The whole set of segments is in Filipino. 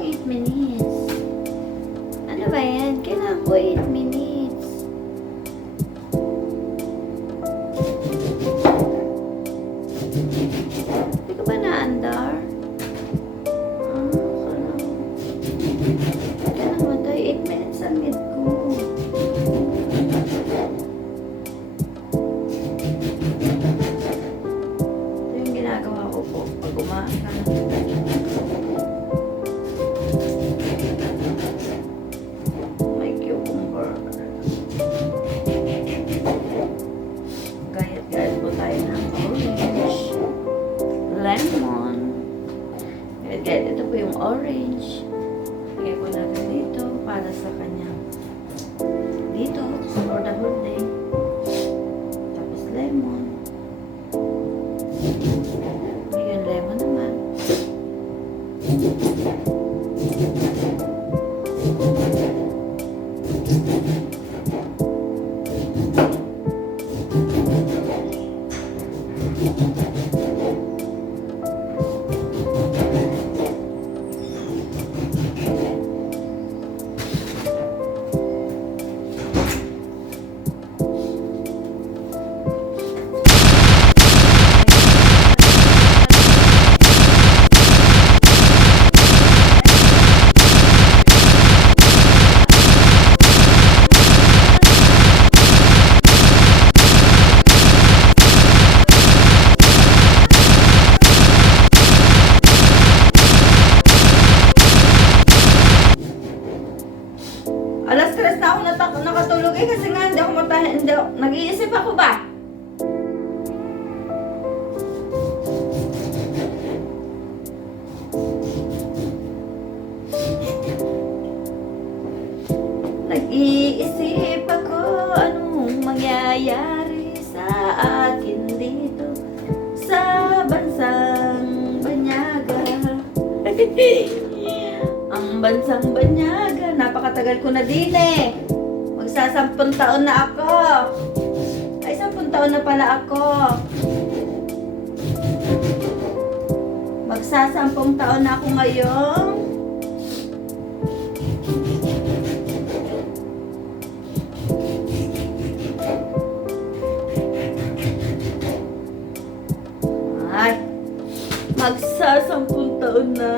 lang 8 minutes. Ano ba yan? Kailangan ko 8 minutes. Hindi ko ba naandar? Kailangan mo tayo 8 minutes ang need ko. Ito yung ginagawa ko po pag umaga. May cucumber. Gayat-gayat po tayo ng orange. Lemon. Gayat-gayat. Ito po yung orange. Lagay po natin dito para sa kanya. Dito, for the whole day. Tapos lemon. Yung lemon naman. Alas 3 na ako nakatulog kasi nga hindi ako nag-iisip ako ba? Nag-iisip ako anong mangyayari sa akin dito sa bansang Banyaga. Ang bansang Banyaga, napakatagal ko na din eh. Magsasampung taon na ako. Ay, 10 taon na pala ako. Magsasampung taon na ako ngayon. Ay, magsasampung taon na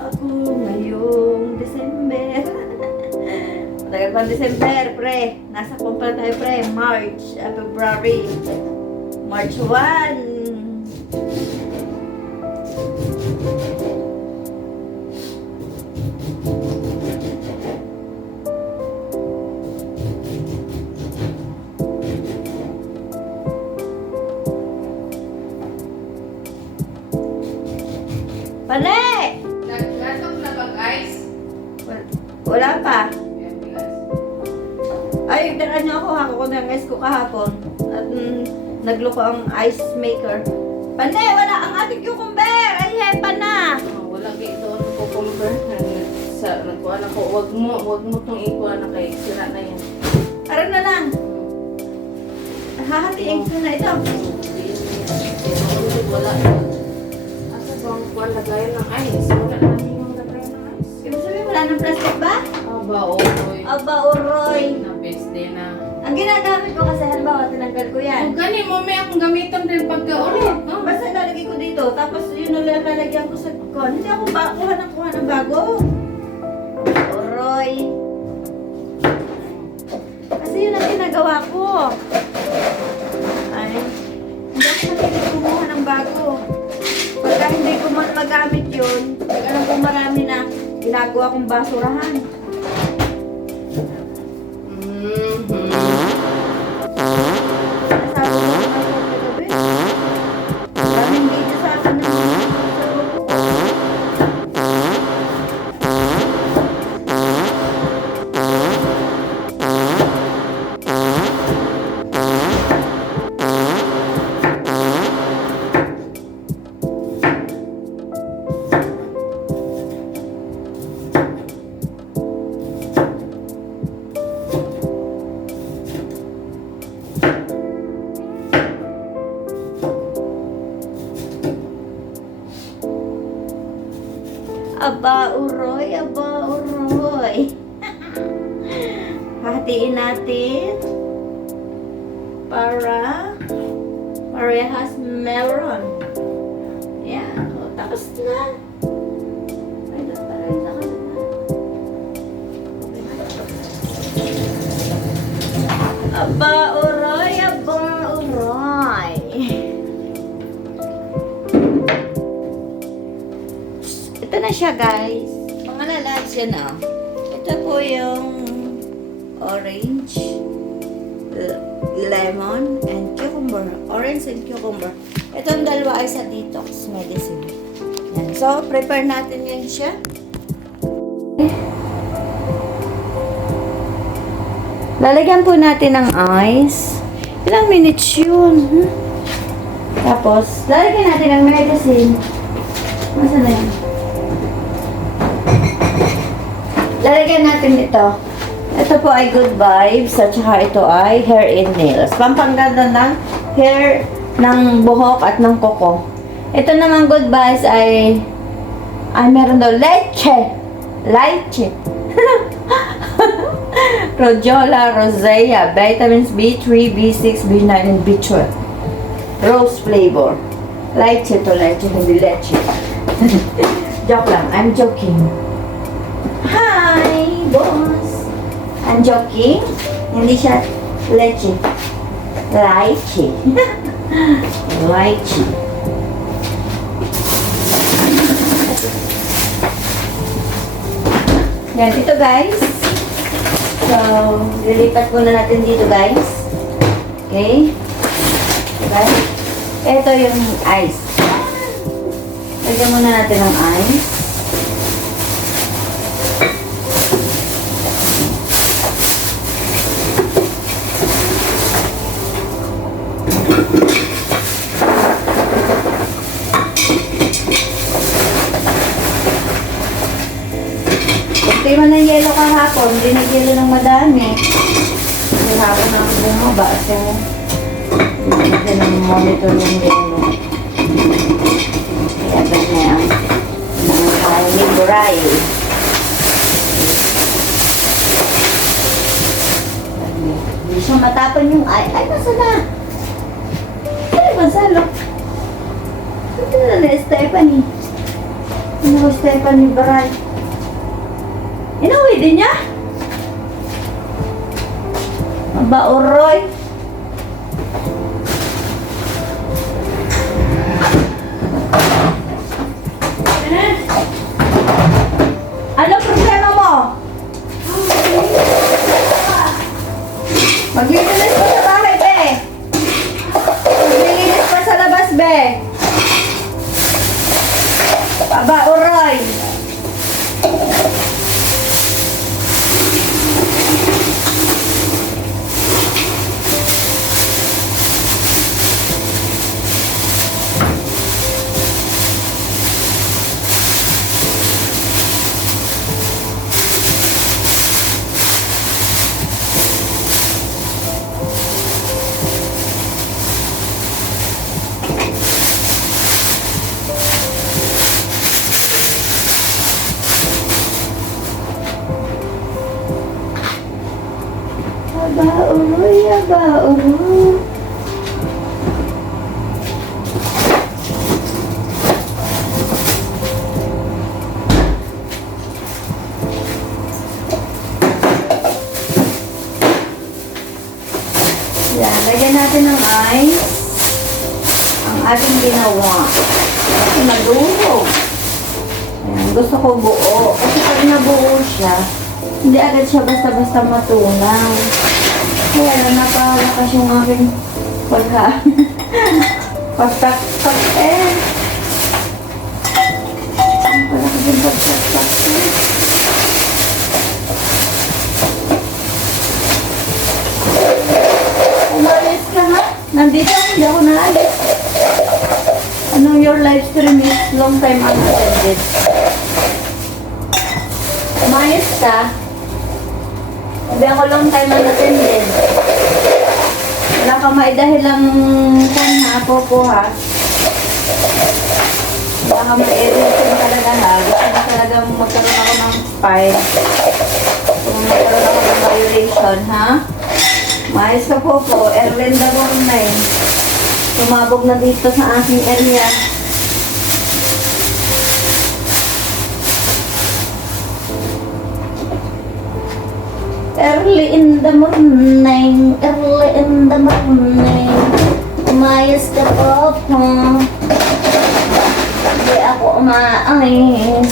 ako ngayong December. Matagal pa December, pre. Nasa kung pala tayo, pre. March, February. March 1. Pale! Naglatok na bag-ice? Wala pa. Yan, bigas. Ay, dara niyo ako. Hako ko ng ice ko kahapon. At nagluko ang ice maker. Pane, wala ang ating cucumber. Ay, hepa na. Wala kayo doon po pulver. Nagkuhan ako. Wag mo itong ikuhan na kay sira na yan. Tara na lang. Hahatiin ko na ito. Wala. Asa bang kuhan lagayan ng ice? Wala namin yung lagayan ng ice. Ibig sabihin, wala ng plastic ba? Aba, oy. Aba, uroy. Na-peste na. Ang ginagamit ko kasi, halimbawa, tinanggal ko yan. O gani, mamaya akong gamitan din pagka-ulit. No? Basta lalagay ko dito, tapos yun ulit lalagyan ko sa kon. Hindi ako kuha ng bago. Uroy. Kasi yun ang ginagawa ko. Ay, hindi ako mahilig kumuha ng bago. Pagka hindi ko man magamit yun, pag alam ko marami na, ginagawa kong basurahan. Nasabi ko sa kagabi. Daming video sa akin ng para parehas meron. Yan. O, tapos na. Ay, doon pa rin. Nakalat na. Aba, uroy. Aba, uroy. Ito na siya, guys. Mga lalabs yan, oh. Ito po yung orange, lemon, and cucumber. Orange and cucumber. Itong dalawa ay sa detox medicine. Yan. So, prepare natin yun siya. Lalagyan po natin ng ice. Ilang minutes yun? Tapos, lalagyan natin ng medicine. Masa na yan? Lalagyan natin ito. Ito po ay good vibes at saka ito ay hair and nails. Pampangganda ng hair, ng buhok at ng kuko. Ito naman good vibes ay meron daw leche. Leche. Rhodiola rosea, vitamins B3, B6, B9, and B12. Rose flavor. Leche to leche, hindi leche. Joke lang, I'm joking. Hi, boss. I'm joking. Hindi siya leche. Leche. Leche. Yan, ito guys. So, lilipat muna natin dito guys. Okay? Guys, ito yung ice. Lagyan muna natin ng ice. Kunti man ng yelo kahapon, hindi nag-yelo ng madami. Kasi hapon na ang bumaba. So, hindi na monitor yung yelo. Kaya ganyan. Ang liburay. Hindi siya matapon yung ay. Ay, nasa na? Ay, masalo. Ito na na, Stephanie. Ano ko, Stephanie Baray? Inuwi din niya? Aba, uroy. Ano problema mo? Maglilinis pa sa bahay, be. Maglilinis pa sa labas, be. Aba, uroy. Aba, uroy, aba, uroy. Yan, lagyan natin ng ice. Ang ating ginawa. Kasi maluhog. Ayan, gusto ko buo. Kasi pag nabuo siya, hindi agad siya basta-basta matunaw. Kaya lang napalakas yung aking pagka pagtaktak eh. Napalakas yung pagtaktak eh. Umalis ka ha? Nandito, hindi ako naalis. Ano your live stream is long time unattended. Umayos ka? Hindi ako long time unattended. Wala ka maidahil lang kan ha, po ha. Wala ka ma-edition talaga ha. Gusto na talagang magkaroon ako ng file. Kung magkaroon ako ng violation ha. Mais ka po po, Erlinda Bornay. Tumabog na dito sa aking area. Early in the morning, early in the morning. Umayos ka po po. Hindi ako umaalis.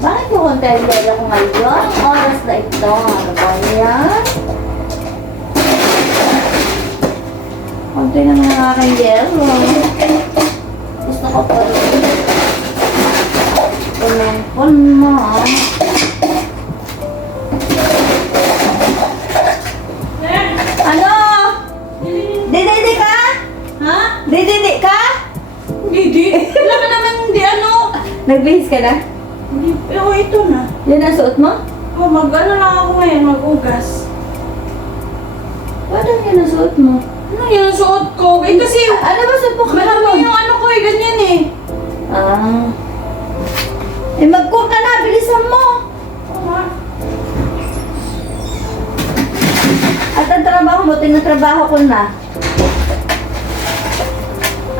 Bakit mo kung tayo ko ngayon? Ang oras na ito. Ano ba yan? Kunti na mga aking yelo. Gusto ko pa rin. Pulong-pul mo. Ano? Didi ka? Ha? Didi ka? Hindi. Wala ka naman hindi ano. Nagbihis ka na? Hindi. Pero ito na. Yan ang suot mo? Oh, mag-ano lang ako ngayon, mag-ugas. Paano yan ang suot mo? Ano yung suot ko? Eh kasi, Ano ba suot mo? marami yung ano ko eh, ganyan eh. Ah. Eh mag-cook ka na, bilisan mo. Oo nga. At ang trabaho mo, tinatrabaho ko na.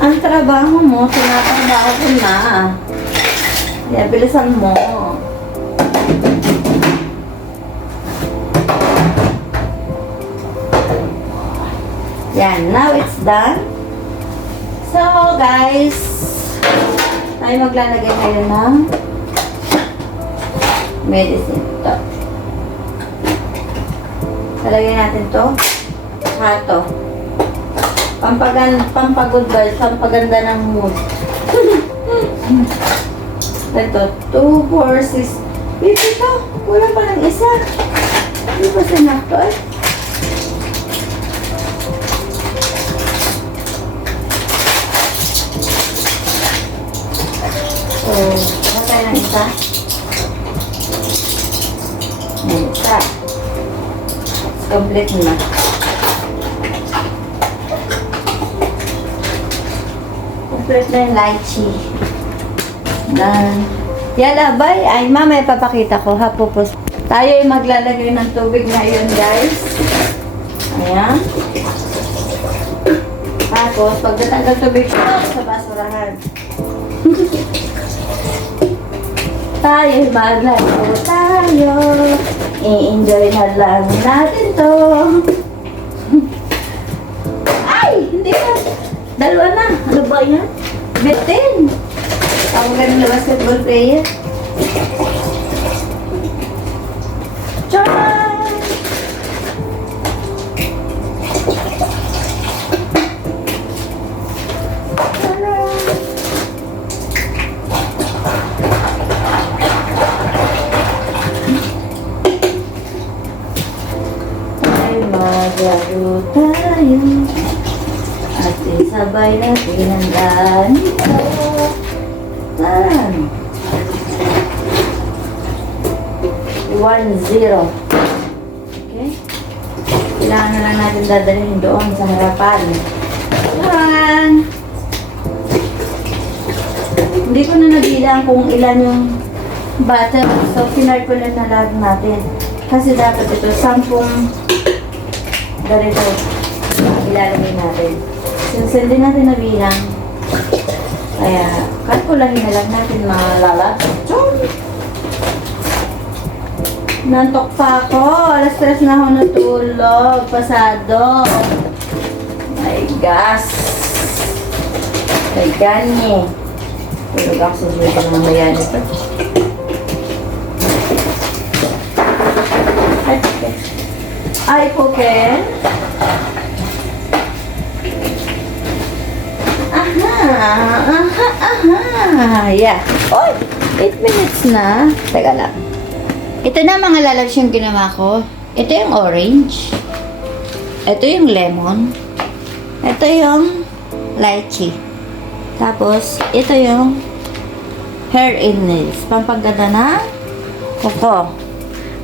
Ang trabaho mo, tinatrabaho ko na. Kaya bilisan mo. Yan, now it's done. So guys, tayo maglalagay ngayon ng medicine. Ito. Talagay natin to. Saka to. Pampagod guys, pampaganda ng mood. Ito, 2, 4, 6. Baby to, wala pa ng isa. Hindi ba sinakto eh? So, baka tayo ng isa. Ayan, isa. Complete na. Complete na yung lychee. Done. Yala, bye. Ay, mamaya papakita ko ha, pupus. Tayo ay maglalagay ng tubig ngayon, guys. Ayan. Tapos, pag natanggal tubig sa basurahan. Tayo ay maglalaro tayo. I-enjoy na lang natin to. Ay! Hindi ka. Dalawa na. Ano ba yan? Bitin. Ako ganun na basketball player. Charan! Charan! Ay, maglaro tayo. At isabay natin ang ganito. Tan. 1-0. Okay? Kailangan na lang natin dadalhin doon sa harapan. Tan. Hindi ko na nabilang kung ilan yung butter. So, pinart ko na lang natin. Kasi dapat ito, 10 ganito ilalagay natin. Since hindi natin nabilang, kaya kalkulahin na lang natin malalab. Nantok pa ako. Alas 3 na ako natulog. Pasado. My gosh. Kay Ganye. Tulog ako sa suwito ng mamaya nito. Ay, Puken. Aha. Yeah. Oy, 8 minutes na. Teka lang. Ito na mga lalabs yung ginawa ko. Ito yung orange. Ito yung lemon. Ito yung lychee. Tapos, ito yung hair and nails. Pampaganda na kuko.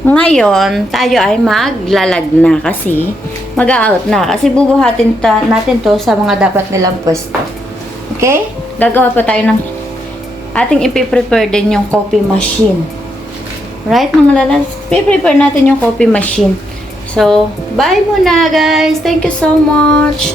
Ngayon, tayo ay maglalag na kasi mag-out na. Kasi bubuhatin natin to sa mga dapat nilang pwesto. Okay? Gagawa pa tayo ng ating ipiprepare din yung coffee machine. Right, mga lalabs? Ipiprepare natin yung coffee machine. So, bye muna guys. Thank you so much.